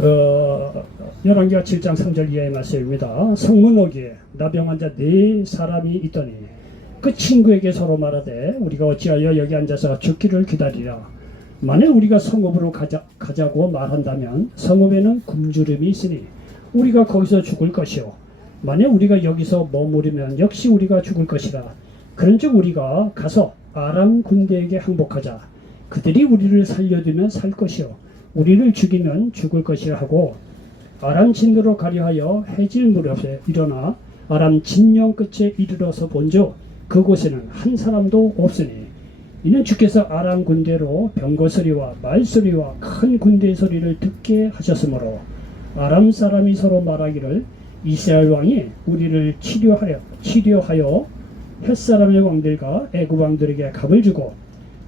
열왕기하 7장 3절 이하의 말씀입니다. 성문호기에 나병 환자 4사람이 있더니 그 친구에게 서로 말하되 우리가 어찌하여 여기 앉아서 죽기를 기다리라. 만일 우리가 성읍으로 가자고 말한다면 성읍에는 굶주림이 있으니 우리가 거기서 죽을 것이요 만일 우리가 여기서 머무르면 역시 우리가 죽을 것이라. 그런즉 우리가 가서 아람 군대에게 항복하자. 그들이 우리를 살려두면 살 것이요 우리를 죽이면 죽을 것이라 하고 아람 진으로 가려하여 해질 무렵에 일어나 아람 진영 끝에 이르러서 본즉 그곳에는 한 사람도 없으니 이는 주께서 아람 군대로 병거 소리와 말 소리와 큰 군대 소리를 듣게 하셨으므로 아람 사람이 서로 말하기를 이스라엘 왕이 우리를 치료하여 햇사람의 왕들과 애굽 왕들에게 값을 주고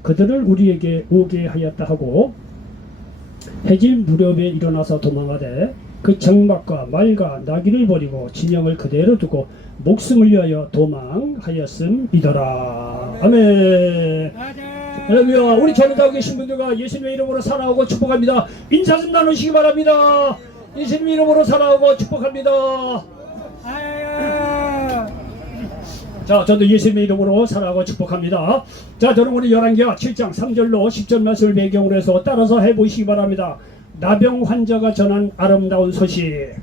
그들을 우리에게 오게 하였다 하고 해질 무렵에 일어나서 도망하되 그 장막과 말과 나귀를 버리고 진영을 그대로 두고 목숨을 위하여 도망하였음이더라. 아멘. 할렐루야. 우리 전도하고 계신 분들과 예수님의 이름으로 사랑하고 축복합니다. 인사 좀 나누시기 바랍니다. 예수님의 이름으로 사랑하고 축복합니다. 자, 저도 예수님의 이름으로 사랑하고 축복합니다. 자, 저는 오늘 열왕기하 7장 3절로 10절 말씀을 배경으로 해서 따라서 해보시기 바랍니다. 나병 환자가 전한 아름다운 소식.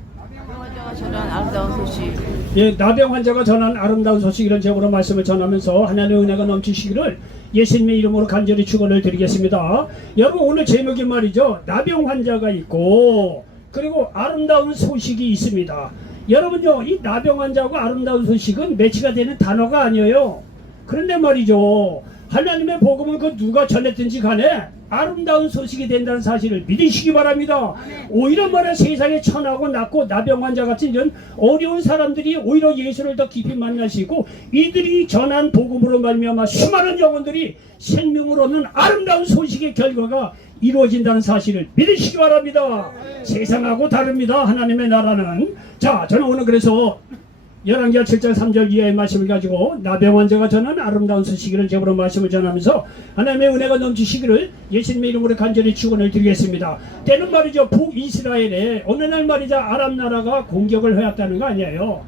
예, 나병 환자가 전한 아름다운 소식, 이런 제목으로 말씀을 전하면서 하나님의 은혜가 넘치시기를 예수님의 이름으로 간절히 축원을 드리겠습니다. 여러분, 오늘 제목이 말이죠, 나병 환자가 있고 그리고 아름다운 소식이 있습니다. 여러분요, 이 나병 환자하고 아름다운 소식은 매치가 되는 단어가 아니에요. 그런데 말이죠, 하나님의 복음은 그 누가 전했든지 간에 아름다운 소식이 된다는 사실을 믿으시기 바랍니다. 오히려 말해 세상에 천하고 낮고 나병 환자 같은 이런 어려운 사람들이 오히려 예수를 더 깊이 만나시고 이들이 전한 복음으로 말미암아 수많은 영혼들이 생명을 얻는 아름다운 소식의 결과가 이루어진다는 사실을 믿으시기 바랍니다. 세상하고 다릅니다. 하나님의 나라는. 자, 저는 오늘 그래서 열왕기하 7장 3절 이하의 말씀을 가지고 나병 환자가 전한 아름다운 소식이라는 제목으로 말씀을 전하면서 하나님의 은혜가 넘치시기를 예수님의 이름으로 간절히 축원을 드리겠습니다. 때는 말이죠, 북이스라엘에 어느 날 말이죠, 아람 나라가 공격을 해왔다는 거 아니에요.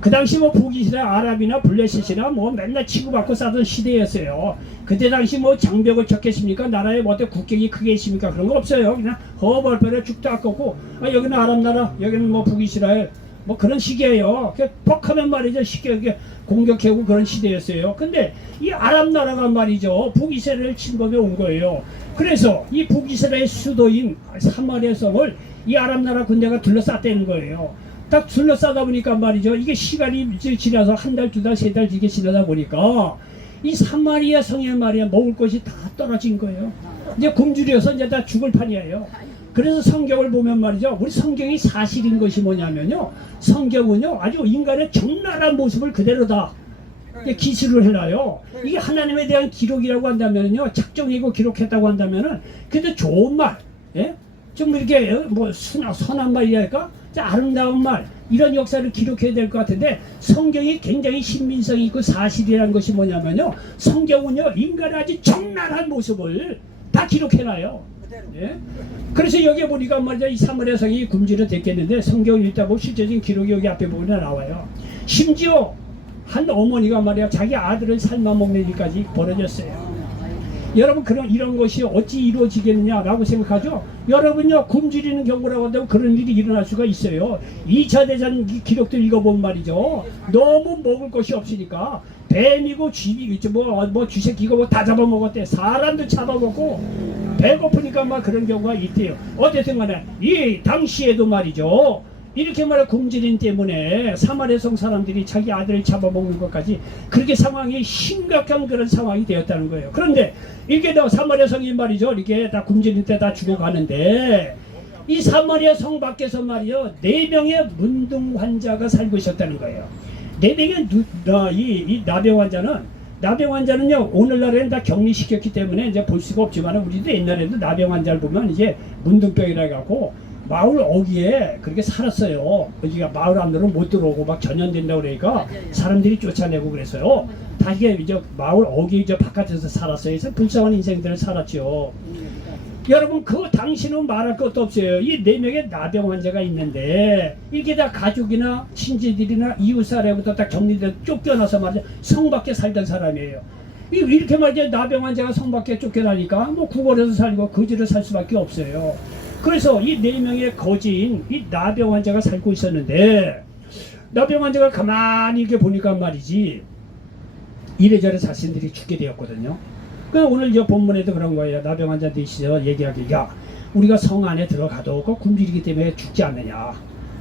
그 당시 뭐 북이스라엘 아랍이나 블레셋이나 뭐 맨날 치고받고 싸던 시대였어요. 그때 당시 뭐 장벽을 쳤겠습니까? 나라에 뭐 어때 국경이 크게 있습니까? 그런 거 없어요. 그냥 허벌벌에 죽도 아깝고, 여기는 아랍 나라, 여기는 뭐 북이스라엘, 뭐 그런 시기예요. 퍽하면 말이죠, 쉽게 공격하고 그런 시대였어요. 근데 이 아랍 나라가 말이죠, 북이스라엘 침범해 온 거예요. 그래서 이 북이스라엘 수도인 사마리아 성을 이 아랍 나라 군대가 둘러쌌다는 거예요. 딱 둘러싸다 보니까 말이죠, 이게 시간이 지나서 한 달, 두 달, 세 달 이게 지나다 보니까 이 사마리아 성에 말이야 먹을 것이 다 떨어진 거예요. 이제 굶주려서 이제 다 죽을 판이에요. 그래서 성경을 보면 말이죠, 우리 성경이 사실인 것이 뭐냐면요, 성경은요 아주 인간의 적나라한 모습을 그대로다 기술을 해놔요. 이게 하나님에 대한 기록이라고 한다면요, 작정이고 기록했다고 한다면은 그래도 좋은 말, 예? 좀 이렇게 뭐 선한 말이랄까, 아름다운 말, 이런 역사를 기록해야 될 것 같은데, 성경이 굉장히 신빙성이 있고 사실이라는 것이 뭐냐면요, 성경은요 인간의 아주 적나라한 모습을 다 기록해놔요. 예? 그래서 여기에 보니까 말이죠, 이 사마리아 성이 굶주려 됐겠는데 성경을 읽다 보면 실제적인 기록이 여기 앞에 보면 나와요. 심지어 한 어머니가 말이야 자기 아들을 삶아 먹는 일까지 벌어졌어요. 여러분, 이런 것이 어찌 이루어지겠느냐라고 생각하죠? 여러분요, 굶주리는 경우라고 한다면 그런 일이 일어날 수가 있어요. 2차 대전 기록도 읽어보면 말이죠, 너무 먹을 것이 없으니까 뱀이고 쥐이고 뭐 쥐새끼가 뭐 다 잡아먹었대. 사람도 잡아먹고 배고프니까 막 그런 경우가 있대요. 어쨌든 간에 이 당시에도 말이죠, 이렇게 말해 굶주림 때문에 사마리아 성 사람들이 자기 아들을 잡아먹는 것까지 그렇게 상황이 심각한 그런 상황이 되었다는 거예요. 그런데 이게 다 사마리아 성이 말이죠, 이렇게 다 굶주릴 때 다 죽어가는데 이 사마리아 성 밖에서 말이요 4명의 문둥 환자가 살고 있었다는 거예요. 4명의 이 나병 환자는요 오늘날에는 다 격리시켰기 때문에 이제 볼 수가 없지만 우리도 옛날에도 나병 환자를 보면 이제 문둥병이라 해갖고 마을 어귀에 그렇게 살았어요. 여기가 마을 안으로 못 들어오고 막 전염된다고 그러니까 사람들이 쫓아내고 그래서요. 다 이게 이제 마을 어귀 저 바깥에서 살았어요. 그래서 불쌍한 인생들을 살았죠. 여러분 그 당신은 말할 것도 없어요. 이 4명의 나병 환자가 있는데 이게 다 가족이나 친지들이나 이웃사람부터 딱 정리돼 쫓겨나서 말이야 성 밖에 살던 사람이에요. 이렇게 말이야 나병 환자가 성 밖에 쫓겨나니까 뭐 구걸에서 살고 거지로 살 수밖에 없어요. 그래서 이 4명의 거지인 이 나병 환자가 살고 있었는데 나병 환자가 가만히 이렇게 보니까 말이지 이래저래 자신들이 죽게 되었거든요. 오늘 저 본문에도 그런 거예요. 나병 환자 되시죠 얘기하기 야 우리가 성 안에 들어가도 그 굶주리기 때문에 죽지 않느냐.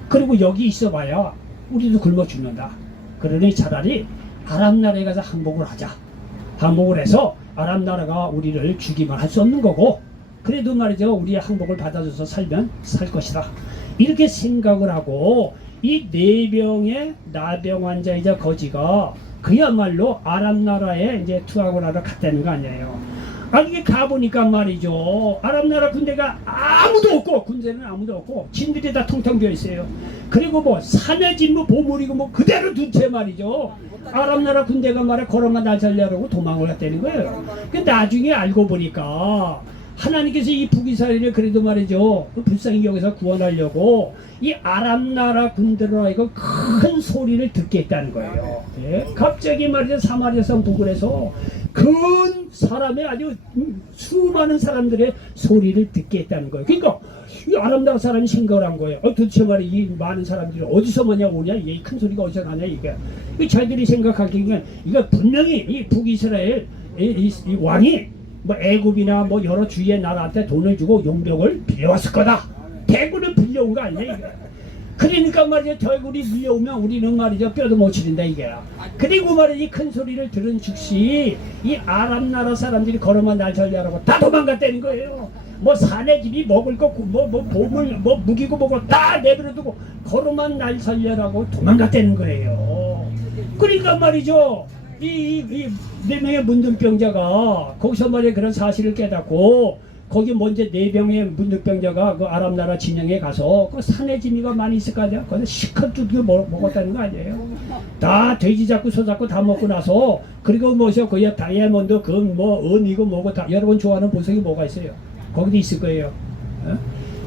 그리고 여기 있어봐야 우리도 굶어 죽는다. 그러니 차라리 아람 나라에 가서 항복을 하자. 항복을 해서 아람 나라가 우리를 죽이만 할 수 없는 거고 그래도 말이죠 우리의 항복을 받아줘서 살면 살 것이다. 이렇게 생각을 하고 이 4명의 나병 환자이자 거지가 그야말로 아람 나라에 이제 투항을 하러 갔다는 거 아니에요. 이게 가보니까 말이죠 아람 나라 군대가 아무도 없고 군대는 아무도 없고 진들이 다 텅텅 비어 있어요. 그리고 뭐 산에 진뭐 보물이고 뭐 그대로 둔 채 말이죠 아람 나라 군대가 말해 걸어만 날 살려고 도망을 했다는 거예요. 그 나중에 알고 보니까 하나님께서 이 북이스라엘을 그래도 말이죠 불쌍히 여기서 구원하려고 이 아람 나라 군대로 하여금 큰 소리를 듣게 했다는 거예요. 네? 갑자기 말이죠 사마리아 성 부근에서 큰 사람의 아주 수많은 사람들의 소리를 듣게 했다는 거예요. 그러니까 이 아람 나라 사람이 생각을 한 거예요. 도대체 말이야 이 많은 사람들이 어디서 마냐 오냐 이 큰 소리가 어디서 나냐 이게 자기들이 생각하기에는 이거 분명히 이 북이스라엘 이 왕이 뭐 애굽이나 뭐 여러 주위의 나라한테 돈을 주고 용병을 빌려왔을 거다. 대군은 빌려온 거 아니야 이게. 그러니까 말이죠 대군이 밀려오면 우리는 말이죠 뼈도 못 치른다 이게. 그리고 말이지 큰 소리를 들은 즉시 이 아람 나라 사람들이 걸어만 날 살려라고 다 도망갔다는 거예요. 뭐 산에 집이 먹을 거 뭐 보물 뭐 무기고 뭐고 다 내버려두고 걸어만 날 살려라고 도망갔다는 거예요. 그러니까 말이죠 이 4명의 문둥병자가 거기서 말이야 그런 사실을 깨닫고 거기 먼저 4명의 문둥병자가 그 아람 나라 진영에 가서 그 산에 지미가 많이 있을 거 아니야. 거기서 시컷 두고 먹었다는 거 아니에요. 다 돼지 잡고 소 잡고 다 먹고 나서 그리고 뭐죠 거기에 다이아몬드 금 뭐 은이고 뭐고 다 여러분 좋아하는 보석이 뭐가 있어요. 거기도 있을 거예요. 어?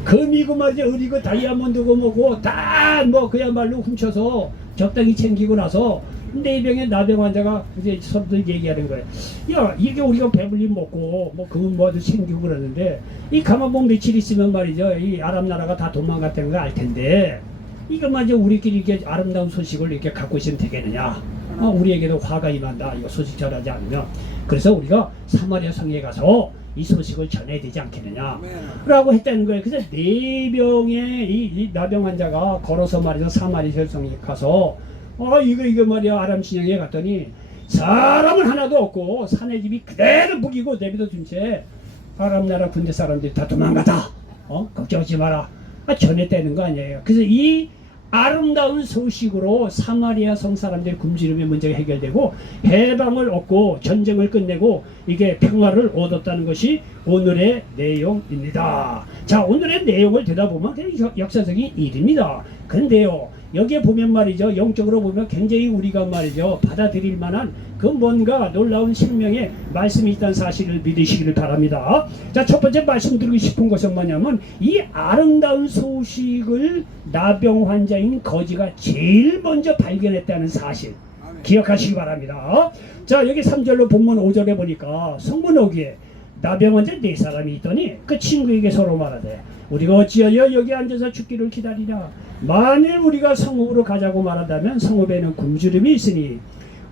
금이고 말이죠 은이고 다이아몬드고 뭐고 다 뭐 그야말로 훔쳐서 적당히 챙기고 나서 4명의 나병 환자가 이제 서로들 얘기하는 거예요. 야 이게 우리가 배불리 먹고 뭐 금은 뭐도 챙기고 그러는데 이 가만 보면 며칠 있으면 말이죠 이 아람 나라가 다 도망갔다는 걸 알 텐데 이거 말이죠 우리끼리 이렇게 아름다운 소식을 이렇게 갖고 있으면 되겠느냐. 우리에게도 화가 임한다 이거 소식 전하지 않으면. 그래서 우리가 사마리아 성에 가서 이 소식을 전해야 되지 않겠느냐 라고 했다는 거예요. 그래서 4명의 이 나병 환자가 걸어서 말이죠 사마리아 성에 가서 이거 말이야 아람 진영에 갔더니 사람은 하나도 없고 산의 집이 그대로 무기고 내비둬 둔 채 아람 나라 군대 사람들이 다 도망가다. 걱정하지 마라. 전했다는 거 아니에요. 그래서 이 아름다운 소식으로 사마리아 성 사람들의 굶주림의 문제가 해결되고 해방을 얻고 전쟁을 끝내고 이게 평화를 얻었다는 것이 오늘의 내용입니다. 자 오늘의 내용을 들여다보면 그냥 역사적인 일입니다. 근데요 여기에 보면 말이죠 영적으로 보면 굉장히 우리가 말이죠 받아들일 만한 그 뭔가 놀라운 생명의 말씀이 있다는 사실을 믿으시기를 바랍니다. 자 첫 번째 말씀드리고 싶은 것은 뭐냐면 이 아름다운 소식을 나병 환자인 거지가 제일 먼저 발견했다는 사실 기억하시기 바랍니다. 자 여기 3절로 본문 5절에 보니까 성문 오기에 나병 환자 4사람이 있더니 그 친구에게 서로 말하되 우리가 어찌하여 여기 앉아서 죽기를 기다리냐. 만일 우리가 성읍으로 가자고 말한다면 성읍에는 굶주림이 있으니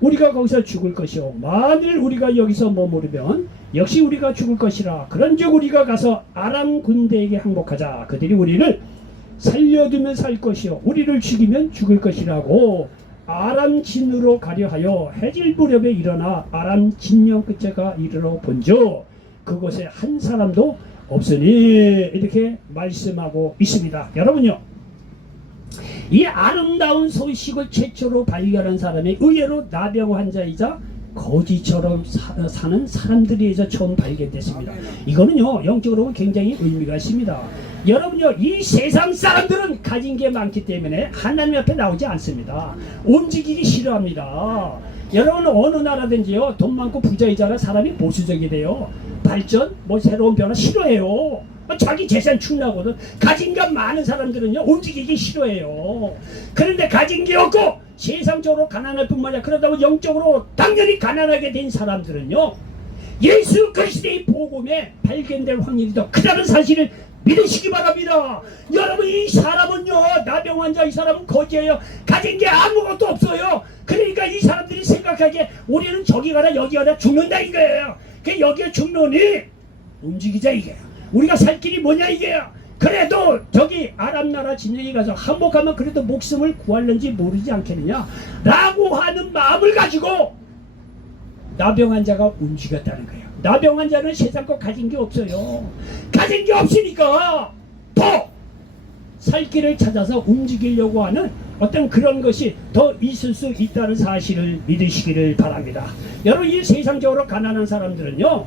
우리가 거기서 죽을 것이요 만일 우리가 여기서 머무르면 역시 우리가 죽을 것이라. 그런즉 우리가 가서 아람 군대에게 항복하자. 그들이 우리를 살려두면 살 것이요 우리를 죽이면 죽을 것이라고 아람 진으로 가려 하여 해질 무렵에 일어나 아람 진영 끝에가 이르러 본즉 그곳에 한 사람도 없으니 이렇게 말씀하고 있습니다. 여러분요 이 아름다운 소식을 최초로 발견한 사람이 의외로 나병 환자이자 거지처럼 사는 사람들이 이제 처음 발견됐습니다. 이거는요 영적으로 굉장히 의미가 있습니다. 여러분요, 이 세상 사람들은 가진 게 많기 때문에 하나님 앞에 나오지 않습니다. 움직이기 싫어합니다. 여러분 어느 나라든지요, 돈 많고 부자이잖아 사람이 보수적이 돼요. 발전, 뭐 새로운 변화 싫어해요. 자기 재산 축나거든. 가진 게 많은 사람들은요, 움직이기 싫어해요. 그런데 가진 게 없고 세상적으로 가난할 뿐만 아니라 그러다가 영적으로 당연히 가난하게 된 사람들은요, 예수 그리스도의 복음에 발견될 확률이 더 크다는 사실을 믿으시기 바랍니다. 여러분, 이 사람은요, 나병 환자 이 사람은 거지예요. 가진 게 아무것도 없어요. 그러니까 이 사람들이 생각하기에 우리는 저기 가라 여기 가라 죽는다 이거예요. 그 여기에 죽노니 움직이자 이게요. 우리가 살 길이 뭐냐 이게요. 그래도 저기 아랍 나라 진영에 가서 한복하면 그래도 목숨을 구할는지 모르지 않겠느냐 라고 하는 마음을 가지고 나병 환자가 움직였다는 거예요. 나병 환자는 세상 거 가진 게 없어요. 가진 게 없으니까 더 살 길을 찾아서 움직이려고 하는 어떤 그런 것이 더 있을 수 있다는 사실을 믿으시기를 바랍니다. 여러분, 이 세상적으로 가난한 사람들은요,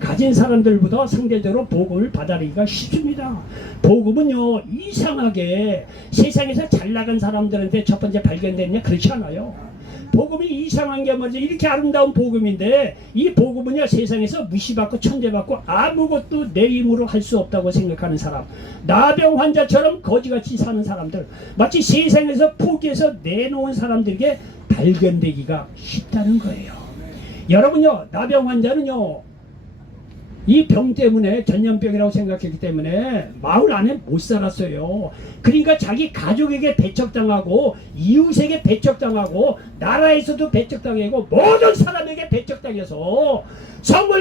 가진 사람들보다 상대적으로 복음을 받아들이기가 쉽습니다. 복음은요, 이상하게 세상에서 잘 나간 사람들한테 첫 번째 발견됐냐? 그렇지 않아요. 복음이 이상한 게 말이죠. 이렇게 아름다운 복음인데 이 복음은요, 세상에서 무시받고 천대받고 아무것도 내 힘으로 할 수 없다고 생각하는 사람, 나병 환자처럼 거지같이 사는 사람들, 마치 세상에서 포기해서 내놓은 사람들에게 발견되기가 쉽다는 거예요. 여러분요, 나병 환자는요, 이 병 때문에 전염병이라고 생각했기 때문에 마을 안에 못 살았어요. 그러니까 자기 가족에게 배척당하고 이웃에게 배척당하고 나라에서도 배척당하고 모든 사람에게 배척당해서 성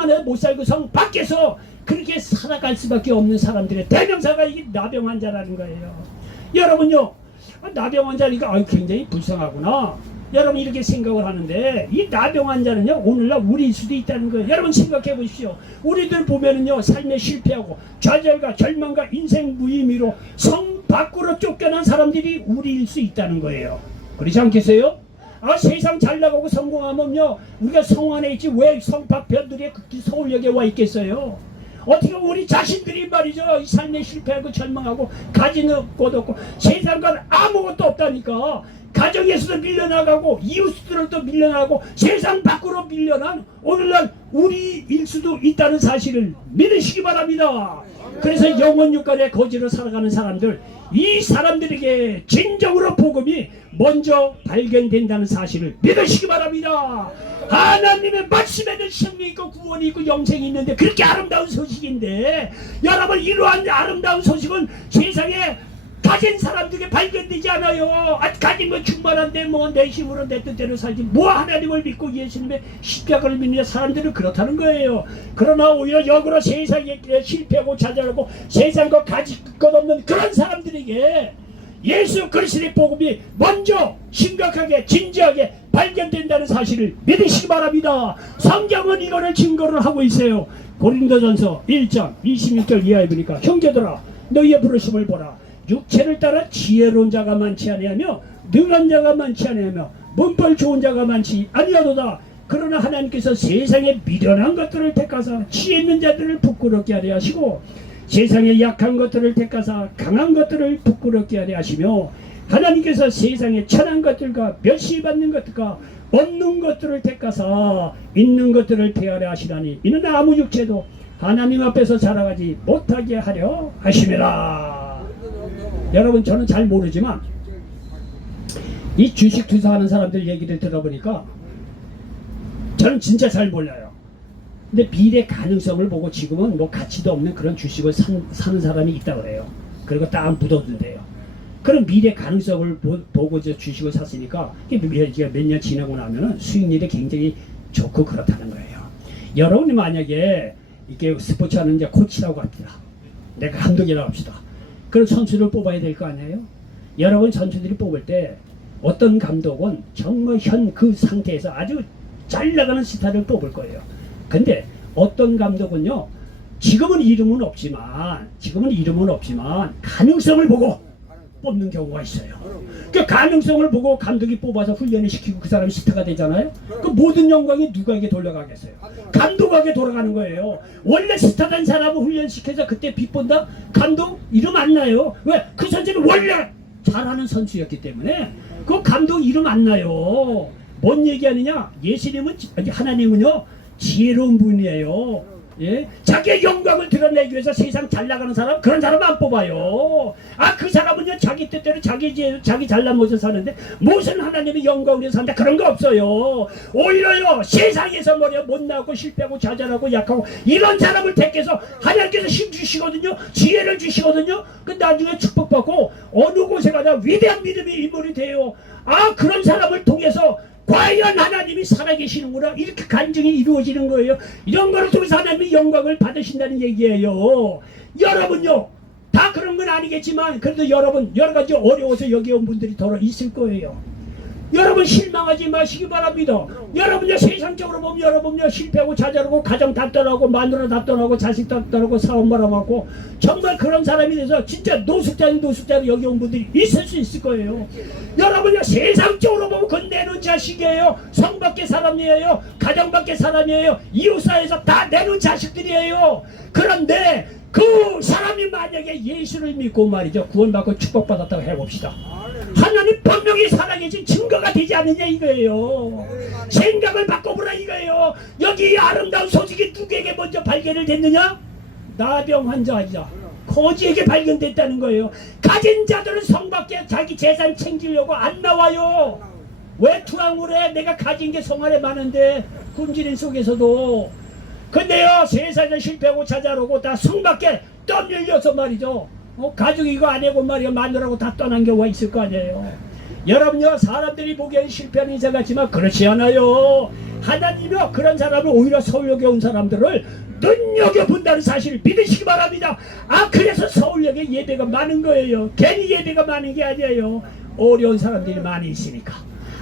안에 못 살고 성 밖에서 그렇게 살아갈 수밖에 없는 사람들의 대명사가 이 나병 환자라는 거예요. 여러분요, 나병 환자니까 굉장히 불쌍하구나, 여러분 이렇게 생각을 하는데, 이 나병 환자는요, 오늘날 우리일 수도 있다는 거예요. 여러분 생각해 보십시오. 우리들 보면은요, 삶에 실패하고 좌절과 절망과 인생 무의미로 성 밖으로 쫓겨난 사람들이 우리일 수 있다는 거예요. 그렇지 않겠어요? 세상 잘 나가고 성공하면요, 우리가 성 안에 있지 왜 성 밖 변두리에 서울역에 와 있겠어요? 어떻게 우리 자신들이 말이죠, 이 삶에 실패하고 절망하고 가진 것도 없고 세상과 아무것도 없다니까, 가정에서도 밀려나가고 이웃들로도 밀려나가고 세상 밖으로 밀려난 오늘날 우리일 수도 있다는 사실을 믿으시기 바랍니다. 그래서 영혼 육간의 거지로 살아가는 사람들, 이 사람들에게 진정으로 복음이 먼저 발견된다는 사실을 믿으시기 바랍니다. 하나님의 말씀에는 생명이 있고 구원이 있고 영생이 있는데, 그렇게 아름다운 소식인데, 여러분 이러한 아름다운 소식은 세상에 가진 사람들에게 발견되지 않아요. 가진 건 충만한데 뭐 내 힘으로 내 뜻대로 살지, 뭐 하나님을 믿고 예수님의 십자가를 믿는 사람들은 그렇다는 거예요. 그러나 오히려 역으로 세상에 실패하고 좌절하고 세상과 가질 것 없는 그런 사람들에게 예수 그리스도의 복음이 먼저 심각하게 진지하게 발견된다는 사실을 믿으시기 바랍니다. 성경은 이거를 증거를 하고 있어요. 고린도전서 1장 26절 이하에 보니까, 형제들아 너희의 부르심을 보라. 육체를 따라 지혜로운 자가 많지 아니하며 능한 자가 많지 아니하며 문벌 좋은 자가 많지 아니하도다. 그러나 하나님께서 세상에 미련한 것들을 택하사 지혜 있는 자들을 부끄럽게 하려 하시고, 세상에 약한 것들을 택하사 강한 것들을 부끄럽게 하려 하시며, 하나님께서 세상에 천한 것들과 멸시받는 것들과 없는 것들을 택하사 있는 것들을 폐하려 하시나니, 이는 아무 육체도 하나님 앞에서 자라가지 못하게 하려 하심이라. 여러분, 저는 잘 모르지만 이 주식 투자하는 사람들 얘기를 들어보니까 저는 진짜 잘 몰라요. 근데 미래 가능성을 보고 지금은 뭐 가치도 없는 그런 주식을 사는 사람이 있다고 그래요. 그리고 딱 묻어둔대요. 그런 미래 가능성을 보고 주식을 샀으니까 몇 년 지나고 나면은 수익률이 굉장히 좋고 그렇다는 거예요. 여러분이 만약에 이렇게 스포츠 하는 이제 코치라고 합니다. 내가 감독이라고 합시다. 그런 선수를 뽑아야 될 거 아니에요? 여러분 선수들이 뽑을 때 어떤 감독은 정말 현 그 상태에서 아주 잘 나가는 스타를 뽑을 거예요. 근데 어떤 감독은요, 지금은 이름은 없지만 가능성을 보고 뽑는 경우가 있어요. 그 가능성을 보고 감독이 뽑아서 훈련을 시키고 그 사람이 스타가 되잖아요. 그 모든 영광이 누구에게 돌아가겠어요? 감독에게 돌아가는 거예요. 원래 스타 된 사람을 훈련시켜서 그때 빛본다? 감독 이름 안 나요. 왜? 그 선수는 원래 잘하는 선수였기 때문에 그 감독 이름 안 나요. 뭔 얘기하느냐? 예수님은, 하나님은요 지혜로운 분이에요. 예? 자기의 영광을 드러내기 위해서 세상 잘 나가는 사람, 그런 사람 안 뽑아요. 그 사람은요 자기 뜻대로 자기 지혜로 자기 잘난 모습 사는데 무슨 하나님의 영광을 위해서 산다, 그런 거 없어요. 오히려요 세상에서 뭐냐 못나고 실패하고 좌절하고 약하고 이런 사람을 택해서 하나님께서 힘 주시거든요. 지혜를 주시거든요. 그 나중에 축복받고 어느 곳에 가나 위대한 믿음의 인물이 돼요. 그런 사람을 통해서 과연 하나님이 살아계시는구나, 이렇게 간증이 이루어지는 거예요. 이런 거를 통해서 하나님의 영광을 받으신다는 얘기예요. 여러분요 다 그런 건 아니겠지만 그래도 여러분 여러가지 어려워서 여기 온 분들이 더 있을 거예요. 여러분 실망하지 마시기 바랍니다. 여러분요 세상적으로 보면 여러분요 실패하고 좌절하고 가정 다 떠나고 마누라 다 떠나고 자식 다 떠나고 사업 말아먹고 정말 그런 사람이 돼서 진짜 노숙자로 여기 온 분들이 있을 수 있을 거예요. 여러분요 세상적으로 보면 그건 내놓은 자식이에요. 성 밖의 사람이에요. 가정 밖의 사람이에요. 이웃사회에서 다 내놓은 자식들이에요. 그런데 그 사람이 만약에 예수를 믿고 말이죠 구원받고 축복받았다고 해봅시다. 하나님 분명히 살아계신 증거가 되지 않느냐 이거예요. 생각을 바꿔보라 이거예요. 여기 이 아름다운 소식이 누구에게 먼저 발견을 됐느냐? 나병 환자이자 거지에게 발견됐다는 거예요. 가진 자들은 성 밖에 자기 재산 챙기려고 안 나와요. 왜 투항을 해? 내가 가진 게 성 안에 많은데 굶주림 속에서도. 근데요 세상에 실패하고 좌절하고 다 성 밖에 떠밀려서 말이죠 가족이 이거 안 해고 말이야 마누라고 다 떠난 경우가 있을 거 아니에요. 여러분요 사람들이 보기엔 실패하는 인사 같지만 그렇지 않아요. 하나님이요 그런 사람을 오히려 서울역에 온 사람들을 눈여겨본다는 사실을 믿으시기 바랍니다. 그래서 서울역에 예배가 많은 거예요. 괜히 예배가 많은 게 아니에요. 어려운 사람들이 많이 있으니까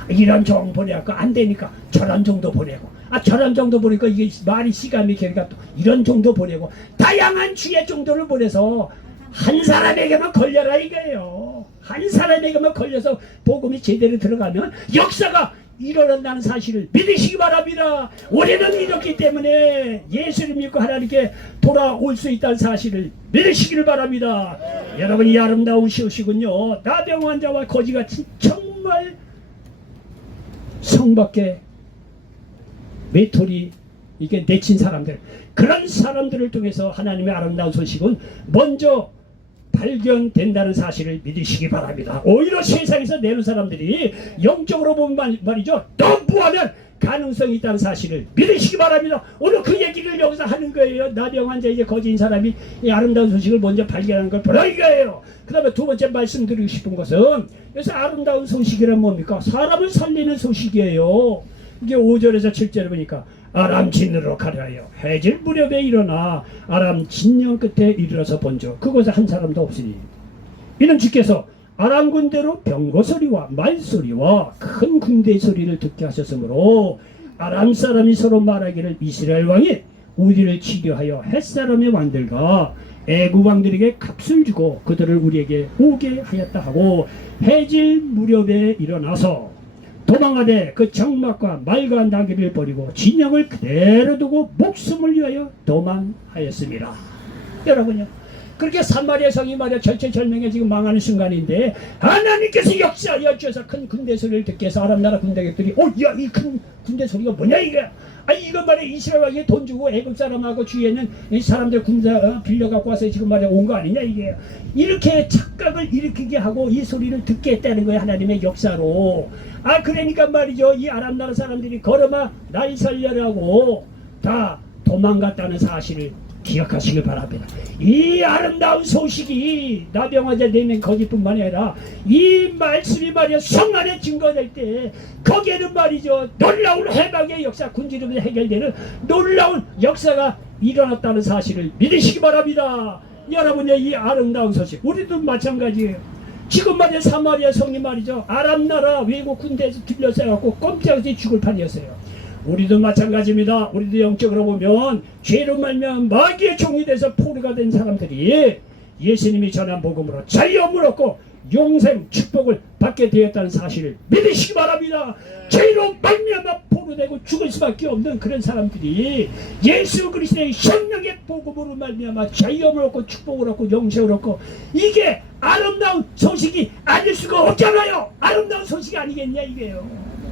이런 종 보내고 안 되니까 저런 정도 보내고 저런 정도 보니까 이게 말이 시간이 길니까 또 이런 정도 보내고 다양한 주의 정도를 보내서 한 사람에게만 걸려라 이거예요. 한 사람에게만 걸려서 복음이 제대로 들어가면 역사가 일어난다는 사실을 믿으시기 바랍니다. 우리는 이렇기 때문에 예수를 믿고 하나님께 돌아올 수 있다는 사실을 믿으시기를 바랍니다. 여러분 이 아름다운 시옷이군요. 나병 환자와 거지같이 정말 성 밖에 메토리 이게 내친 사람들, 그런 사람들을 통해서 하나님의 아름다운 소식은 먼저 발견된다는 사실을 믿으시기 바랍니다. 오히려 세상에서 내는 사람들이 영적으로 보면 말이죠 더 무하면 가능성이 있다는 사실을 믿으시기 바랍니다. 오늘 그 얘기를 여기서 하는 거예요. 나병 환자에게 거지인 사람이 이 아름다운 소식을 먼저 발견하는 걸 보라 이거예요. 그 다음에 두 번째 말씀드리고 싶은 것은 그래서 아름다운 소식이란 뭡니까? 사람을 살리는 소식이에요. 이게 5절에서 7절에 보니까 아람 진으로 가려하여 해질 무렵에 일어나 아람 진영 끝에 이르러서 본즉 그곳에 한 사람도 없으니 이는 주께서 아람 군대로 병거 소리와 말소리와 큰 군대 소리를 듣게 하셨으므로 아람 사람이 서로 말하기를 이스라엘 왕이 우리를 치료하여 햇사람의 왕들과 애굽 왕들에게 값을 주고 그들을 우리에게 오게 하였다 하고 해질 무렵에 일어나서 도망하되 그 장막과 말과 나귀를 버리고 진영을 그대로 두고 목숨을 위하여 도망하였습니다. 여러분요 그렇게 사마리아 성이 말이야 절체절명에 지금 망하는 순간인데 하나님께서 역사하여 주셔서 큰 군대 소리를 듣게 해서 아람 나라 군대객들이 야 이 큰 군대 소리가 뭐냐 이거야. 이거 말이야 이스라엘 왕이 돈 주고 애굽 사람하고 주위에 있는 이 사람들 군대 빌려갖고 와서 지금 말이야 온 거 아니냐 이게. 이렇게 착각을 일으키게 하고 이 소리를 듣게 했다는 거예요. 하나님의 역사로. 그러니까 말이죠 이 아람 나라 사람들이 걸어마 날 살려라고 다 도망갔다는 사실을 기억하시길 바랍니다. 이 아름다운 소식이 나병 환자 4명 거기뿐만 아니라 이 말씀이 말이야 성 안에 증거될 때 거기에는 말이죠 놀라운 해방의 역사, 굶주림이 해결되는 놀라운 역사가 일어났다는 사실을 믿으시기 바랍니다. 여러분의 이 아름다운 소식 우리도 마찬가지예요. 지금 말이야 사마리아 성이 말이죠 아람 나라 외국 군대에서 들려서 갖고 꼼짝없이 죽을 판이었어요. 우리도 마찬가지입니다. 우리도 영적으로 보면 죄로 말미암아 마귀의 종이 돼서 포로가 된 사람들이 예수님이 전한 복음으로 자유 얻고 영생 축복을 받게 되었다는 사실을 믿으시기 바랍니다. 죄로 말미암아 포로되고 죽을 수밖에 없는 그런 사람들이 예수 그리스도의 성령의 복음으로 말미암아 자유함을 얻고 축복을 얻고 영생을 얻고, 이게 아름다운 소식이 아닐 수가 없잖아요. 아름다운 소식이 아니겠냐 이게요.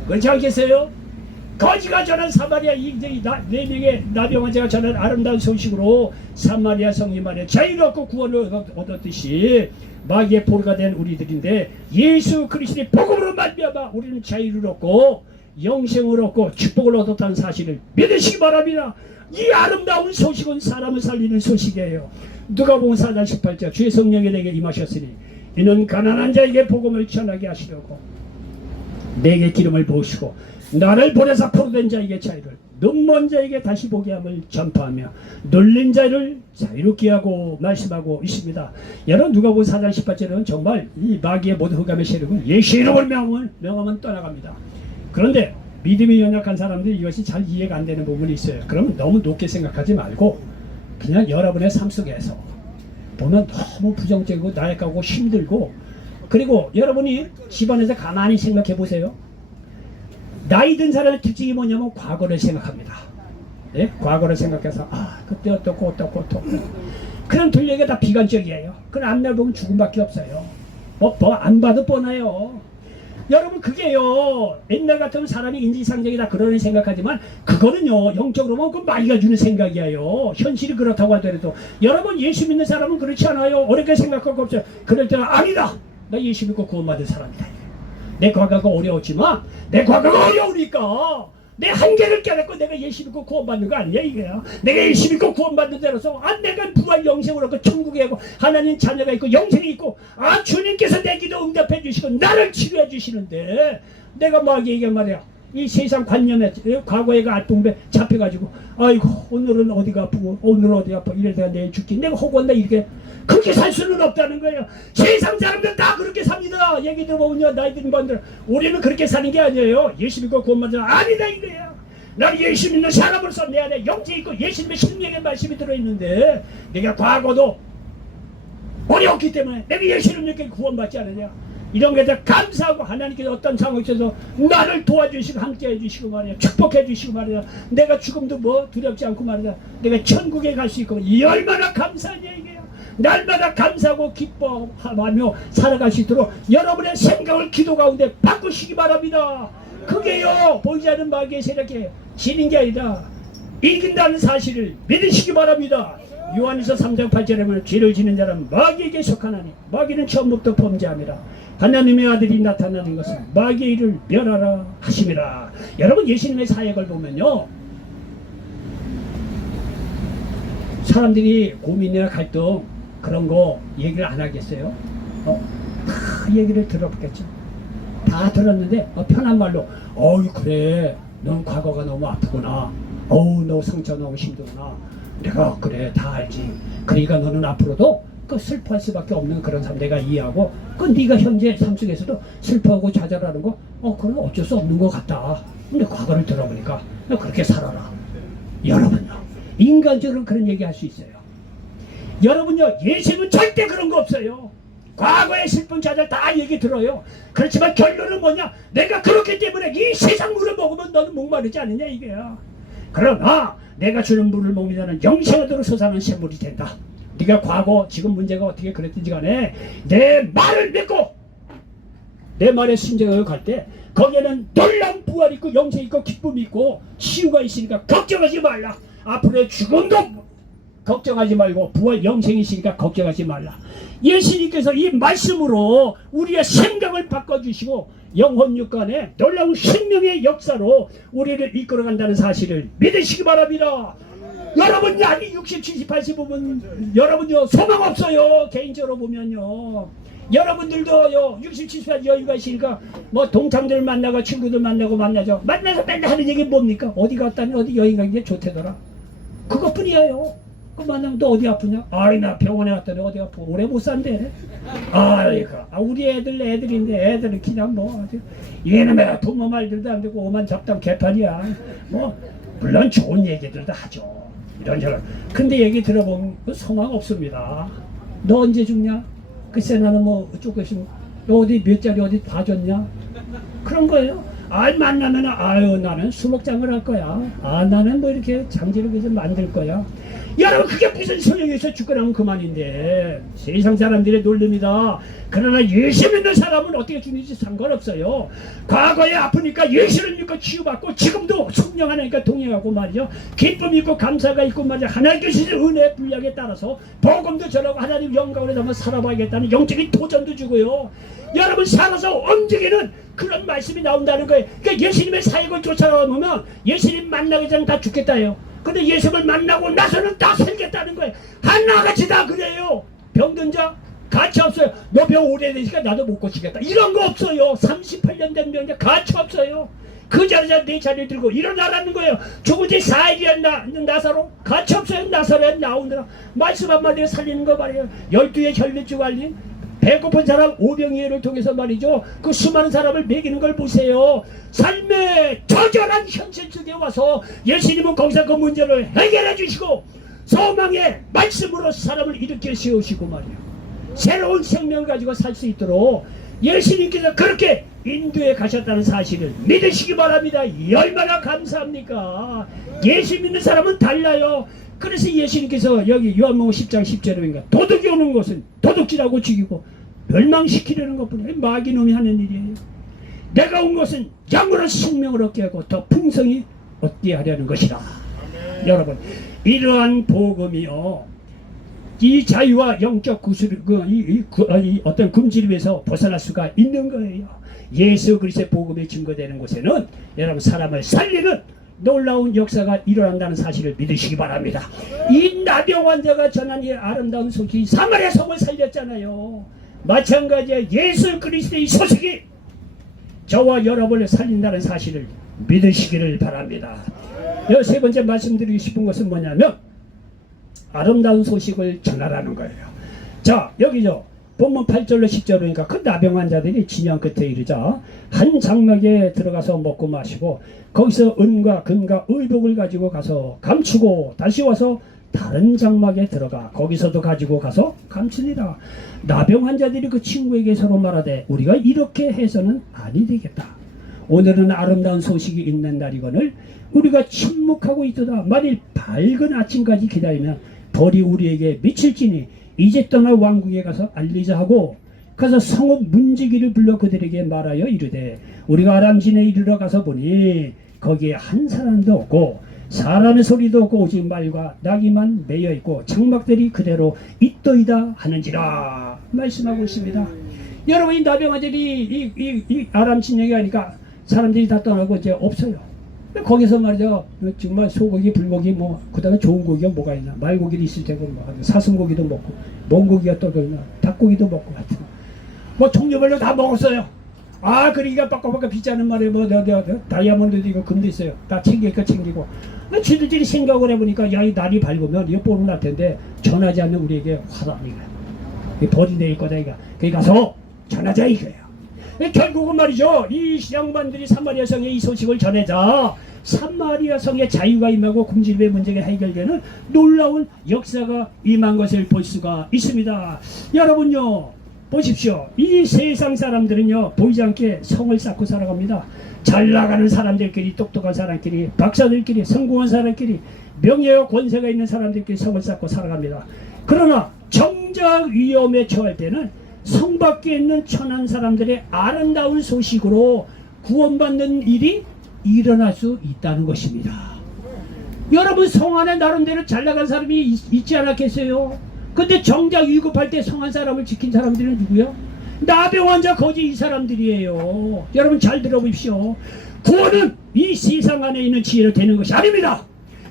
그렇지 않겠어요? 거지가 전한 사마리아 네 명의 나병 환자가 전한 아름다운 소식으로 사마리아 성리 말에 자유를 얻고 구원을 얻었듯이 마귀의 포로가 된 우리들인데, 예수 그리스도의 복음으로 말미암아 우리는 자유를 얻고 영생을 얻고 축복을 얻었다는 사실을 믿으시기 바랍니다. 이 아름다운 소식은 사람을 살리는 소식이에요. 누가복음 4장 18절 주의 성령이 내게 임하셨으니 이는 가난한 자에게 복음을 전하게 하시려고 내게 기름을 부으시고 나를 보내사 포로된 자에게 자유를, 눈먼 자에게 다시 보게 함을 전파하며 눌린 자를 자유롭게 하고 말씀하고 있습니다. 여러분, 누가복음 4장 18절은 정말 이 마귀의 모든 흑암의 세력은 예수 이름을 명하면 떠나갑니다. 그런데 믿음이 연약한 사람들이 이것이 잘 이해가 안 되는 부분이 있어요. 그러면 너무 높게 생각하지 말고 그냥 여러분의 삶 속에서 보면 너무 부정적이고 나약하고 힘들고, 그리고 여러분이 집안에서 가만히 생각해 보세요. 나이 든 사람의 특징이 뭐냐면 과거를 생각합니다. 네? 과거를 생각해서 그때 어떻고 그런 둘레가 다 비관적이에요. 그럼 앞날 보면 죽음밖에 없어요. 안 봐도 뻔해요. 여러분, 그게요, 옛날 같으면 사람이 인지상정이 다 그러는 생각하지만 그거는요 영적으로 보면 그 마귀가 주는 생각이에요. 현실이 그렇다고 하더라도 여러분, 예수 믿는 사람은 그렇지 않아요. 어렵게 생각할 거 없어요. 그럴 때는 아니다, 나 예수 믿고 구원받은 사람이다. 내 과거가 어려웠지만 내 과거가 어려우니까 내 한계를 깨닫고 내가 예수 믿고 구원받는 거 아니야 이게요. 내가 예수 믿고 구원받는 데로서 내가 부활 영생을 얻고 천국에 있고 하나님 자녀가 있고 영생이 있고 주님께서 내 기도 응답해 주시고 나를 치료해 주시는데, 내가 마귀에게 말이야 이 세상 관념에 과거에가 알통배 잡혀가지고 아이고 오늘은 어디가 아프고 오늘은 어디가 아파 이래서 내일 죽기, 내가 혹은나 이렇게 그렇게 살 수는 없다는 거예요. 세상 사람들 다 그렇게 삽니다. 얘기 들어보면요, 나이 든 분들 우리는 그렇게 사는 게 아니에요. 예수 믿고 구원받은 아니다 이거야. 난 예수 믿는 사람으로서 내 안에 영제 있고 예수님의 생명의 말씀이 들어있는데 내가 과거도 어려웠기 때문에 내가 예수를 믿고 구원받지 않느냐, 이런 것에 감사하고 하나님께서 어떤 상황에서 나를 도와주시고 함께해 주시고 말이야, 축복해 주시고 말이야, 내가 죽음도 두렵지 않고 말이야, 내가 천국에 갈 수 있고, 이 얼마나 감사하냐 이게요. 날마다 감사하고 기뻐하며 살아갈 수 있도록 여러분의 생각을 기도 가운데 바꾸시기 바랍니다. 그게요, 보이지 않는 마귀의 세력에 지는 게 아니라 이긴다는 사실을 믿으시기 바랍니다. 요한일서 3장 8절에 보면 죄를 지는 자는 마귀에게 속하나니 마귀는 처음부터 범죄함이라 하나님의 아들이 나타나는 것은 마귀의 일을 멸하라 하심이라. 여러분, 예수님의 사역을 보면요, 사람들이 고민이나 갈등 그런 거 얘기를 안 하겠어요? 다 얘기를 들어보겠죠. 다 들었는데 편한 말로 그래 넌 과거가 너무 아프구나, 너 상처 너무 힘들구나, 내가 그래 다 알지. 그러니까 너는 앞으로도 슬퍼할 수밖에 없는 그런 삶 내가 이해하고, 네가 현재 삶 속에서도 슬퍼하고 좌절하는 거 그건 어쩔 수 없는 것 같다. 근데 과거를 들어보니까 그렇게 살아라. 여러분요, 인간적으로 그런 얘기 할 수 있어요. 여러분요, 예수님은 절대 그런 거 없어요. 과거의 슬픈 좌절 다 얘기 들어요. 그렇지만 결론은 뭐냐, 내가 그렇기 때문에 이 세상 물을 먹으면 너는 목마르지 않느냐 이게야. 그러나 내가 주는 물을 먹는 자는 영생하도록 솟아나는 샘물이 된다. 네가 과거 지금 문제가 어떻게 그랬든지 간에 내 말을 믿고 내 말에 순종하고 갈 때 거기에는 놀라운 부활이 있고 영생이 있고 기쁨이 있고 치유가 있으니까 걱정하지 말라. 앞으로의 죽음도 걱정하지 말고 부활 영생이 있으니까 걱정하지 말라. 예수님께서 이 말씀으로 우리의 생각을 바꿔주시고 영혼 육간에 놀라운 생명의 역사로 우리를 이끌어간다는 사실을 믿으시기 바랍니다. 여러분, 나이 60, 70, 80 보면 여러분요 소망 없어요. 개인적으로 보면요, 여러분들도요 60, 70까지 여유가 있으니까 동창들 만나고 친구들 만나죠. 만나서 맨날 하는 얘기 뭡니까? 어디 갔다니 어디 여행 가는 게 좋대더라. 그것뿐이에요. 그 만나면 또 어디 아프냐? 나 병원에 갔더니 어디 아프고 오래 못 산대. 우리 애들인데 애들은 그냥 얘는 부모 말들도 안 되고 오만 잡담 개판이야. 물론 좋은 얘기들도 하죠. 이런저런. 근데 얘기 들어보면 소망 없습니다. 너 언제 죽냐? 글쎄 나는 조금씩 너 어디 몇 자리 어디 봐줬냐? 그런 거예요. 만나면 아유 나는 수목장을 할 거야. 나는 뭐 이렇게 장지를 위해서 만들 거야. 여러분 그게 무슨 소용이 있어. 죽고 나면 그만인데. 세상 사람들의 논리입니다. 그러나 예수 믿는 사람은 어떻게 죽는지 상관없어요. 과거에 아프니까 예수를 믿고 치유받고 지금도 성령 하나니까 동행하고 말이죠. 기쁨이 있고 감사가 있고 말이죠. 하나님께 주신 은혜의 분량에 따라서 복음도 전하고 하나님 영광을 담아 살아봐야겠다는 영적인 도전도 주고요. 여러분 살아서 움직이는 그런 말씀이 나온다는 거예요. 그러니까 예수님의 사역을 쫓아가면 예수님 만나기 전에 다 죽겠다예요. 근데 예수님을 만나고 나서는 다 살겠다는 거예요. 하나같이 다 그래요. 병든 자 가치 없어요. 너 병 오래되니까 나도 못 고치겠다. 이런 거 없어요. 38년 된 병자 가치 없어요. 그 자리에 내 자리를 들고 일어나라는 거예요. 죽은 지 4일이었나 나사로 가치 없어요. 나사로에 나오느라 말씀 한마디에 살리는 거 말이에요. 12의 혈류증 알린 배고픈 사람 오병이어를 통해서 말이죠. 그 수많은 사람을 먹이는 걸 보세요. 삶의 처절한 현실 속에 와서 예수님은 거기서 그 문제를 해결해 주시고 소망의 말씀으로 사람을 일으켜 세우시고 말이에요. 새로운 생명을 가지고 살 수 있도록 예수님께서 그렇게 인도에 가셨다는 사실을 믿으시기 바랍니다. 얼마나 감사합니까? 예수 믿는 사람은 달라요. 그래서 예수님께서 여기 요한복음 10장 10절에 보니까 도둑이 오는 것은 도둑질하고 죽이고 멸망시키려는 것뿐이에요. 마귀놈이 하는 일이에요. 내가 온 것은 영원한 생명을 얻게 하고 더 풍성히 얻게 하려는 것이라. 아멘. 여러분 이러한 복음이요 이 자유와 영적 구슬 어떤 금지름에서 벗어날 수가 있는 거예요. 예수 그리스도의 복음이 증거되는 곳에는 여러분 사람을 살리는 놀라운 역사가 일어난다는 사실을 믿으시기 바랍니다. 이 나병 환자가 전한 이 아름다운 소식이 사마리아 성을 살렸잖아요. 마찬가지로 예수 그리스도의 소식이 저와 여러분을 살린다는 사실을 믿으시기를 바랍니다. 세 번째 말씀드리고 싶은 것은 뭐냐면 아름다운 소식을 전하라는 거예요. 자 여기죠. 본문 8절로 10절 보니까 그 나병 환자들이 진영 끝에 이르자 한 장막에 들어가서 먹고 마시고 거기서 은과 금과 의복을 가지고 가서 감추고 다시 와서 다른 장막에 들어가 거기서도 가지고 가서 감추니라. 나병 환자들이 그 친구에게 서로 말하되 우리가 이렇게 해서는 아니 되겠다. 오늘은 아름다운 소식이 있는 날이거늘 우리가 침묵하고 있도다. 만일 밝은 아침까지 기다리면 벌이 우리에게 미칠지니 이제 떠나 왕궁에 가서 알리자 하고 가서 성읍 문지기를 불러 그들에게 말하여 이르되 우리가 아람진에 이르러 가서 보니 거기에 한 사람도 없고 사람의 소리도 없고 오직 말과 나귀만 매여 있고 장막들이 그대로 있더이다 하는지라 말씀하고 있습니다. 여러분 이 나병 환자들이 이 아람 진영에 가니까 사람들이 다 떠나고 이제 없어요. 거기서 말이죠. 정말 소고기, 불고기, 그 다음에 좋은 고기가 뭐가 있나. 말고기도 있을 테고, 사슴고기도 먹고, 멍고기가 또 있나. 닭고기도 먹고, 같은. 종류별로 다 먹었어요. 그러니까 빡빡빡 비싸는 말에 다이아몬드도 있고, 금도 있어요. 다 챙길 거 챙기고. 지들끼리 생각을 해보니까, 야, 이 날이 밝으면, 이거 뽀록 날 텐데, 전하지 않는 우리에게 화답이가. 벌이 내릴 거다, 이거. 거기 가서 전하자, 이거예요. 결국은 말이죠. 이 양반들이 사마리아 성에 이 소식을 전하자 사마리아 성의 자유가 임하고 굶주림의 문제가 해결되는 놀라운 역사가 임한 것을 볼 수가 있습니다. 여러분요 보십시오. 이 세상 사람들은요 보이지 않게 성을 쌓고 살아갑니다. 잘 나가는 사람들끼리 똑똑한 사람끼리 박사들끼리 성공한 사람끼리 명예와 권세가 있는 사람들끼리 성을 쌓고 살아갑니다. 그러나 정작 위험에 처할 때는 성 밖에 있는 천한 사람들의 아름다운 소식으로 구원받는 일이 일어날 수 있다는 것입니다. 여러분 성 안에 나름대로 잘나간 사람이 있지 않았겠어요? 근데 정작 위급할 때 성한 사람을 지킨 사람들은 누구야? 나병 환자 거지 이 사람들이에요. 여러분 잘 들어보십시오. 구원은 이 세상 안에 있는 지혜로 되는 것이 아닙니다.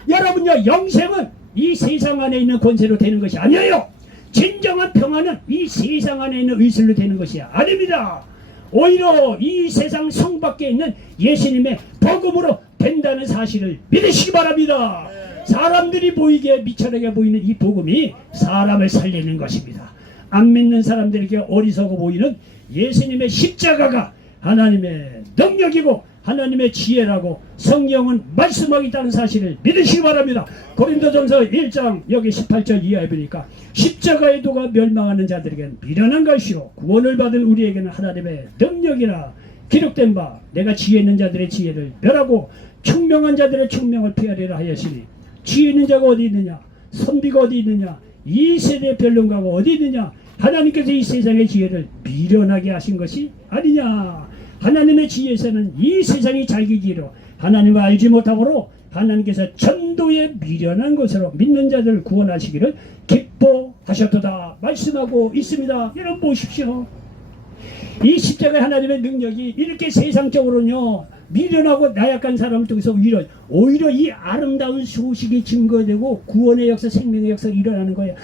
여러분요 영생은 이 세상 안에 있는 권세로 되는 것이 아니에요. 진정한 평화는 이 세상 안에 있는 의술로 되는 것이 아닙니다. 오히려 이 세상 성 밖에 있는 예수님의 복음으로 된다는 사실을 믿으시기 바랍니다. 사람들이 보이게 미천하게 보이는 이 복음이 사람을 살리는 것입니다. 안 믿는 사람들에게 어리석어 보이는 예수님의 십자가가 하나님의 능력이고 하나님의 지혜라고 성경은 말씀하고 있다는 사실을 믿으시기 바랍니다. 고린도전서 1장 여기 18절 이하에 보니까 십자가의 도가 멸망하는 자들에게는 미련한 것이요 구원을 받은 우리에게는 하나님의 능력이라 기록된 바 내가 지혜 있는 자들의 지혜를 멸하고 총명한 자들의 총명을 피하리라 하였으니 지혜 있는 자가 어디 있느냐 선비가 어디 있느냐 이 세대의 변론가가 어디 있느냐 하나님께서 이 세상의 지혜를 미련하게 하신 것이 아니냐. 하나님의 지혜에서는 이 세상이 자기 지혜로 하나님을 알지 못하므로 하나님께서 전도에 미련한 것으로 믿는 자들을 구원하시기를 기뻐하셨도다 말씀하고 있습니다. 여러분 보십시오. 이 십자가의 하나님의 능력이 이렇게 세상적으로는요 미련하고 나약한 사람 쪽에서 오히려 이 아름다운 소식이 증거되고 구원의 역사 생명의 역사가 일어나는 거예요.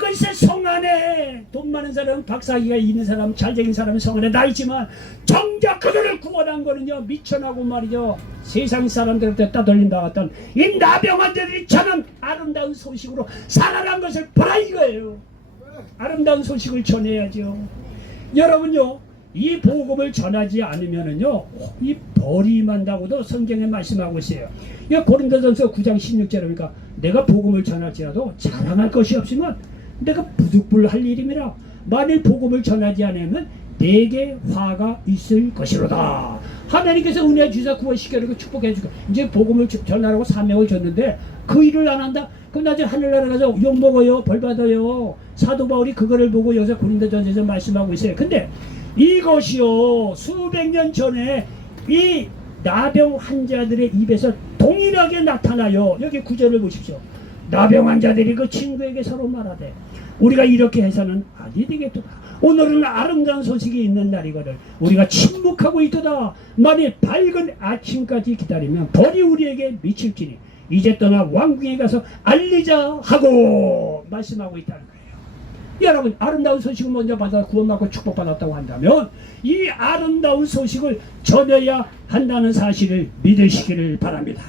글쎄 성 안에 돈 많은 사람 박사기가 있는 사람 잘생긴 사람은 성 안에 나 있지만 정작 그들을 구원한 거는요 미천하고 말이죠 세상 사람들한테 따돌린다 같던 이 나병한 자들이 전한 아름다운 소식으로 살아난 것을 보라 이거예요. 아름다운 소식을 전해야죠. 여러분요 이 복음을 전하지 않으면은요 이 벌이 임한다고도 성경에 말씀하고 있어요. 이 고린도전서 9장 16절에 보니까 내가 복음을 전할지라도 자랑할 것이 없으면 내가 부득불할 일임이라 만일 복음을 전하지 않으면 내게 화가 있을 것이로다. 하나님께서 은혜 주사 구원시켜주고 축복해주고 이제 복음을 전하라고 사명을 줬는데 그 일을 안 한다? 그럼 나중에 하늘나라 가서 욕먹어요 벌받아요. 사도 바울이 그거를 보고 여기서 고린도전서에서 말씀하고 있어요. 근데 이것이요 수백 년 전에 이 나병 환자들의 입에서 동일하게 나타나요. 여기 구절을 보십시오. 나병 환자들이 그 친구에게 서로 말하되 우리가 이렇게 해서는 아니 되겠도다. 오늘은 아름다운 소식이 있는 날이거든 우리가 침묵하고 있도다. 만일 밝은 아침까지 기다리면 벌이 우리에게 미칠지니 이제 떠나 왕궁에 가서 알리자 하고 말씀하고 있다는 거예요. 여러분 아름다운 소식을 먼저 받아 구원받고 축복받았다고 한다면 이 아름다운 소식을 전해야 한다는 사실을 믿으시기를 바랍니다.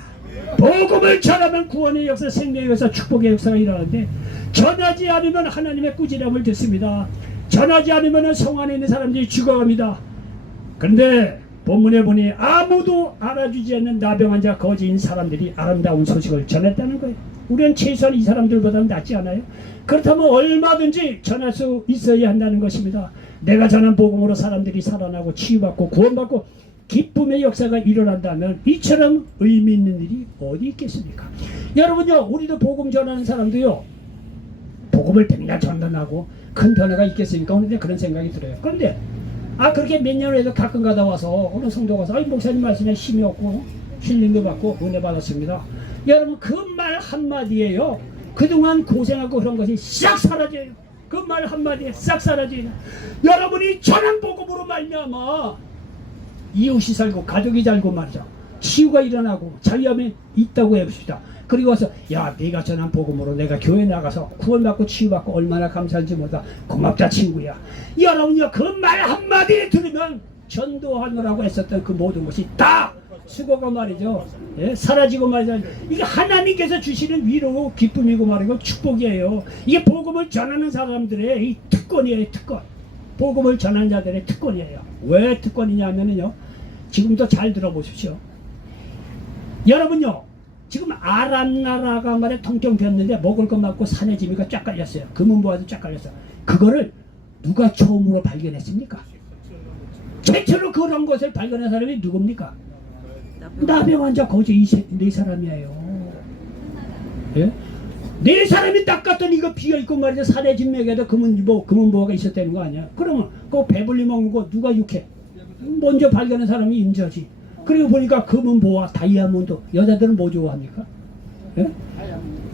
복음을 전하면 구원의 역사 생명의 역사 축복의 역사가 일어나는데 전하지 않으면 하나님의 꾸지람을 듣습니다. 전하지 않으면 성 안에 있는 사람들이 죽어갑니다. 그런데 본문에 보니 아무도 알아주지 않는 나병한 자 거지인 사람들이 아름다운 소식을 전했다는 거예요. 우리는 최소한 이 사람들보다는 낫지 않아요? 그렇다면 얼마든지 전할 수 있어야 한다는 것입니다. 내가 전한 복음으로 사람들이 살아나고 치유받고 구원받고 기쁨의 역사가 일어난다면 이처럼 의미 있는 일이 어디 있겠습니까? 여러분요 우리도 복음 전하는 사람도요 복음을 맨날 전달하고 큰 변화가 있겠습니까? 그런데 그런 생각이 들어요. 그런데 그렇게 몇 년을 해도 가끔 가다 와서 어느 성도 가서 목사님 말씀에 힘이 없고 힐링도 받고 은혜 받았습니다. 여러분 그 말 한마디에요 그동안 고생하고 그런 것이 싹 사라져요. 그 말 한마디에 싹 사라져요. 여러분이 전한 복음으로 말미암아 이웃이 살고 가족이 살고 말이죠 치유가 일어나고 자유함이 있다고 해봅시다. 그리고 와서 야 네가 전한 복음으로 내가 교회 나가서 구원받고 치유받고 얼마나 감사한지 몰라. 고맙다 친구야. 여러분요 그 말 한마디 들으면 전도하느라고 했었던 그 모든 것이 다 수고가 말이죠 사라지고 말이죠. 이게 하나님께서 주시는 위로고 기쁨이고 말이고 축복이에요. 이게 복음을 전하는 사람들의 이 특권이에요. 특권. 복음을 전하는 자들의 특권이에요. 왜 특권이냐 하면은요 지금도 잘 들어보십시오. 여러분요 지금 아람 나라가 말에 통통 비었는데 먹을 것 많고 산의 지미가 쫙 깔렸어요. 금은보화도 쫙 깔렸어요. 그거를 누가 처음으로 발견했습니까? 최초로 그런 것을 발견한 사람이 누굽니까? 나병 환자 거지 네 사람이에요. 예? 네 사람이 딱 갔더니 이거 비어있고 말이죠. 산의 진맥에다 금은보화가 있었다는 거 아니야? 그러면 그거 배불리 먹는 거 누가 육해? 먼저 발견한 사람이 임자지. 그리고 보니까 금은보화, 다이아몬드. 여자들은 뭐 좋아합니까? 예?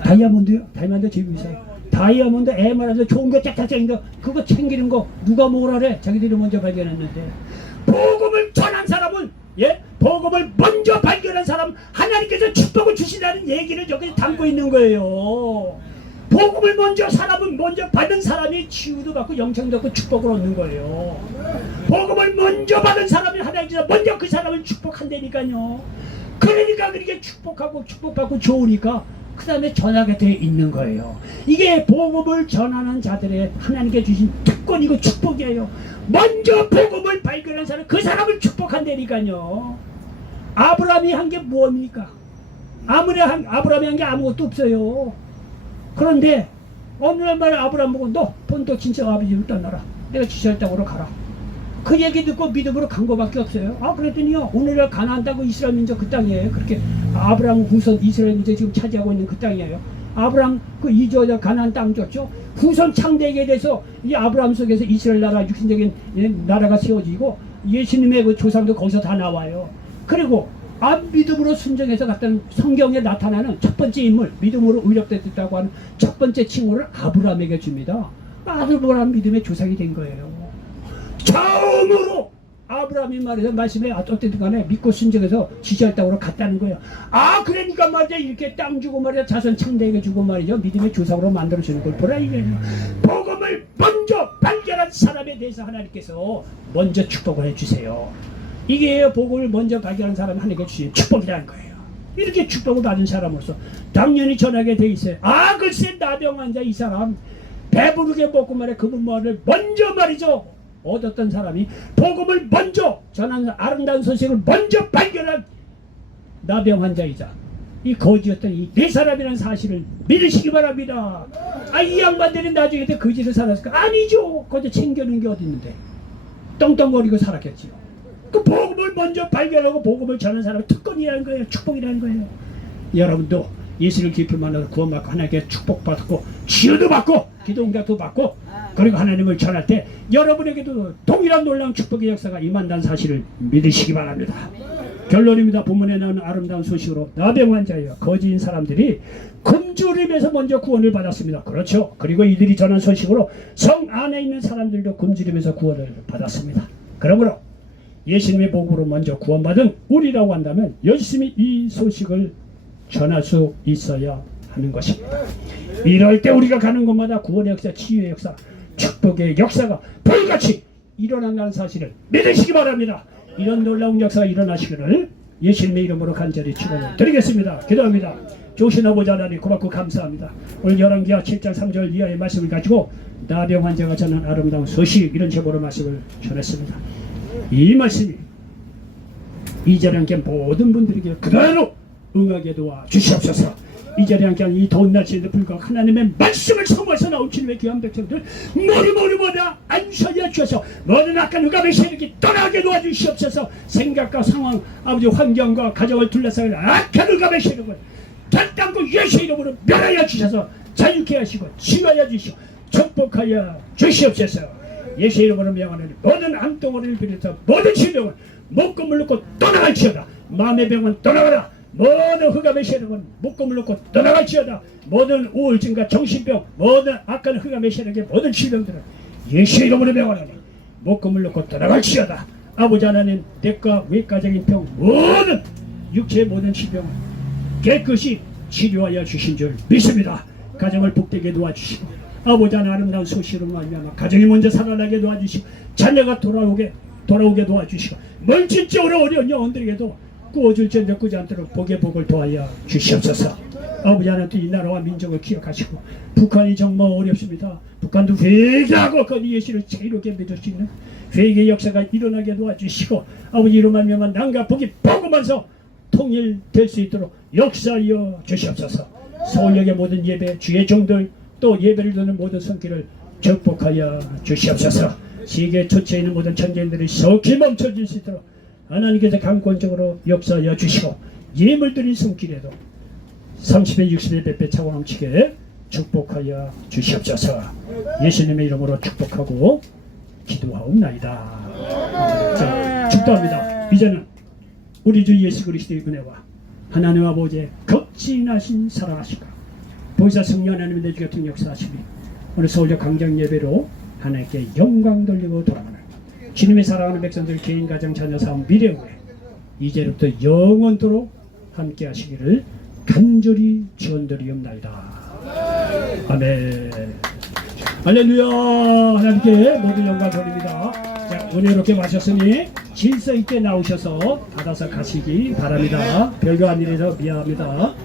다이아몬드요? 다이아몬드 제일 비싸요. 다이아몬드 에메랄드 좋은 거 짝짝짝인 거 그거 챙기는 거 누가 뭐라 그래? 자기들이 먼저 발견했는데 복음을 전한 사람은 복음을 먼저 발견한 사람 하나님께서 축복을 주시다는 얘기를 여기 담고 있는 거예요. 복음을 먼저 사람은 먼저 받은 사람이 치유도 받고 영생도 받고 축복을 얻는 거예요. 복음을 먼저 받은 사람이 하나님께서 먼저 그 사람을 축복한다니까요. 그러니까 그렇게 축복하고 축복받고 좋으니까 그 다음에 전하게 돼 있는 거예요. 이게 복음을 전하는 자들의 하나님께 주신 특권이고 축복이에요. 먼저 복음을 발견한 사람 그 사람을 축복한다니까요. 아브라함이 한 게 뭡니까? 아브라함이 한 게 아무것도 없어요. 그런데 어느 날 말에 아브라함 보고 너 본토 친척 아버지를 떠나라. 내가 지시할 땅으로 가라. 그 얘기 듣고 믿음으로 간 거밖에 없어요. 그랬더니요, 오늘날 가나안 땅은 이스라엘 민족 그 땅이에요. 그렇게 아브라함 후손 이스라엘 민족 지금 차지하고 있는 그 땅이에요. 아브라함 그 이주자 가나안 땅 줬죠. 후손 창대에 대해서 이 아브라함 속에서 이스라엘 나라 육신적인 나라가 세워지고 예수님의 그 조상도 거기서 다 나와요. 그리고 믿음으로 순종해서 갔던 성경에 나타나는 첫 번째 인물, 믿음으로 의롭됐다고 하는 첫 번째 칭호를 아브라함에게 줍니다. 아브라함 믿음의 조상이 된 거예요. 처음으로 아브라함이 말해서 말씀에 어쨌든 간에 믿고 순종해서 지시할 땅으로 갔다는 거예요. 그러니까 말이야, 이렇게 땅 주고 말이야, 자손 창대하게 주고 말이죠, 믿음의 조상으로 만들어주는 걸 보라 이거예요. 복음을 먼저 발견한 사람에 대해서 하나님께서 먼저 축복을 해주세요. 이게 복음을 먼저 발견한 사람이 하나님께 주신 축복이라는 거예요. 이렇게 축복을 받은 사람으로서 당연히 전하게 돼 있어요. 글쎄 나병 환자 이 사람 배부르게 먹고 말해 그분 뭐를 먼저 말이죠, 얻었던 사람이 복음을 먼저 전하는 아름다운 소식을 먼저 발견한 나병 환자이자 이 거지였던 이 네 사람이라는 사실을 믿으시기 바랍니다. 이 양반들이 나중에 거지로 살았을까? 아니죠. 거기 챙겨놓은 게 어디 있는데 떵떵거리고 살았겠지요. 그 복음을 먼저 발견하고 복음을 전하는 사람은 특권이라는 거예요. 축복이라는 거예요. 여러분도 예수를 깊이 만나서 구원받고 하나님께 축복받고 치유도 받고 기도 응답도 받고 그리고 하나님을 전할 때 여러분에게도 동일한 놀라운 축복의 역사가 임한다는 사실을 믿으시기 바랍니다. 결론입니다. 본문에 나오는 아름다운 소식으로 나병 환자예요. 거지인 사람들이 굶주림에서 먼저 구원을 받았습니다. 그렇죠. 그리고 이들이 전한 소식으로 성 안에 있는 사람들도 굶주림에서 구원을 받았습니다. 그러므로 예수님의 복음으로 먼저 구원받은 우리라고 한다면 열심히 이 소식을 전할 수 있어야 하는 것입니다. 이럴 때 우리가 가는 곳마다 구원의 역사, 치유의 역사, 축복의 역사가 불같이 일어난다는 사실을 믿으시기 바랍니다. 이런 놀라운 역사가 일어나시기를 예수님의 이름으로 간절히 축원을 드리겠습니다. 기도합니다. 좋으신 아버지 하나님 고맙고 감사합니다. 오늘 열왕기하 7장 3절 이하의 말씀을 가지고 나병 환자가 전한 아름다운 소식, 이런 제목으로 말씀을 전했습니다. 이 말씀이 이 자리에 함께 모든 분들에게 그대로 응하게 도와 주시옵소서. 이 자리에 함께한 이 더운 날씨에도 불구하고 하나님의 말씀을 성모해서 나온 주님의 귀한 백성들 모두모두마다 안수하여 주셔서 모든 악한 흑암의 세력이 떠나게 도와주시옵소서. 생각과 상황, 아버지 환경과 가정을 둘러싸는 악한 흑암의 세력을 결단코 예수 이름으로 멸하여 주셔서 자유케 하시고 치유하여 주시고 축복하여 주시옵소서. 예수 이름으로 명하는 모든 암덩어리를 비롯해서 모든 질병을 목금을 놓고 떠나갈지어다. 마음의 병은 떠나가라. 모든 흑암의 세력은 목금을 놓고 떠나갈지어다. 모든 우울증과 정신병, 모든 악한 흑암의 세력의 모든 질병들은 예수 이름으로 명하노니 목금을 놓고 떠나갈지어다. 아버지 하나님, 내과 외과적인 병, 모든 육체의 모든 질병을 깨끗이 치료하여 주신 줄 믿습니다. 가정을 복되게 도와주시고 아버지 하나님 아름다운 소식으로 말미암아 가정이 먼저 살아나게 도와주시고 자녀가 돌아오게 도와주시고 멀진적으로 어려운 영혼들에게도 구워줄지언정 꾸지 않도록 복의 복을 도하여 주시옵소서. 아버지 하나님, 이 나라와 민족을 기억하시고 북한이 정말 어렵습니다. 북한도 회개하고 그 예수를 자유롭게 믿을 수 있는 회개의 역사가 일어나게 도와주시고 아버지 이로 말미암아 남과 북이 복음하면서 통일될 수 있도록 역사하여 주시옵소서. 서울역의 모든 예배, 주의 종들, 또 예배를 드는 모든 손길을 축복하여 주시옵소서. 세계 초치에 있는 모든 천재인들이 속히 멈춰질 수 있도록 하나님께서 강권적으로 역사하여 주시고 예물드린 손길에도 30배 60배 100배 차고 넘치게 축복하여 주시옵소서. 예수님의 이름으로 축복하고 기도하옵나이다. 자, 축도합니다. 이제는 우리 주 예수 그리스도의 은혜와 하나님 아버지의 극진하신 사랑하시고 보혜사 성령 하나님의 내주 같은 역사하시니 오늘 서울역 강장 예배로 하나님께 영광 돌리고 돌아가는 주님의 사랑하는 백성들 개인 가정 자녀 사업 미래 후에 이제부터 영원토록 함께 하시기를 간절히 축원드리옵나이다. 아멘. 할렐루야. 하나님께 모든 영광 돌립니다. 자, 은혜롭게 마셨으니 질서 있게 나오셔서 받아서 가시기 바랍니다. 별거 아니라서 미안합니다.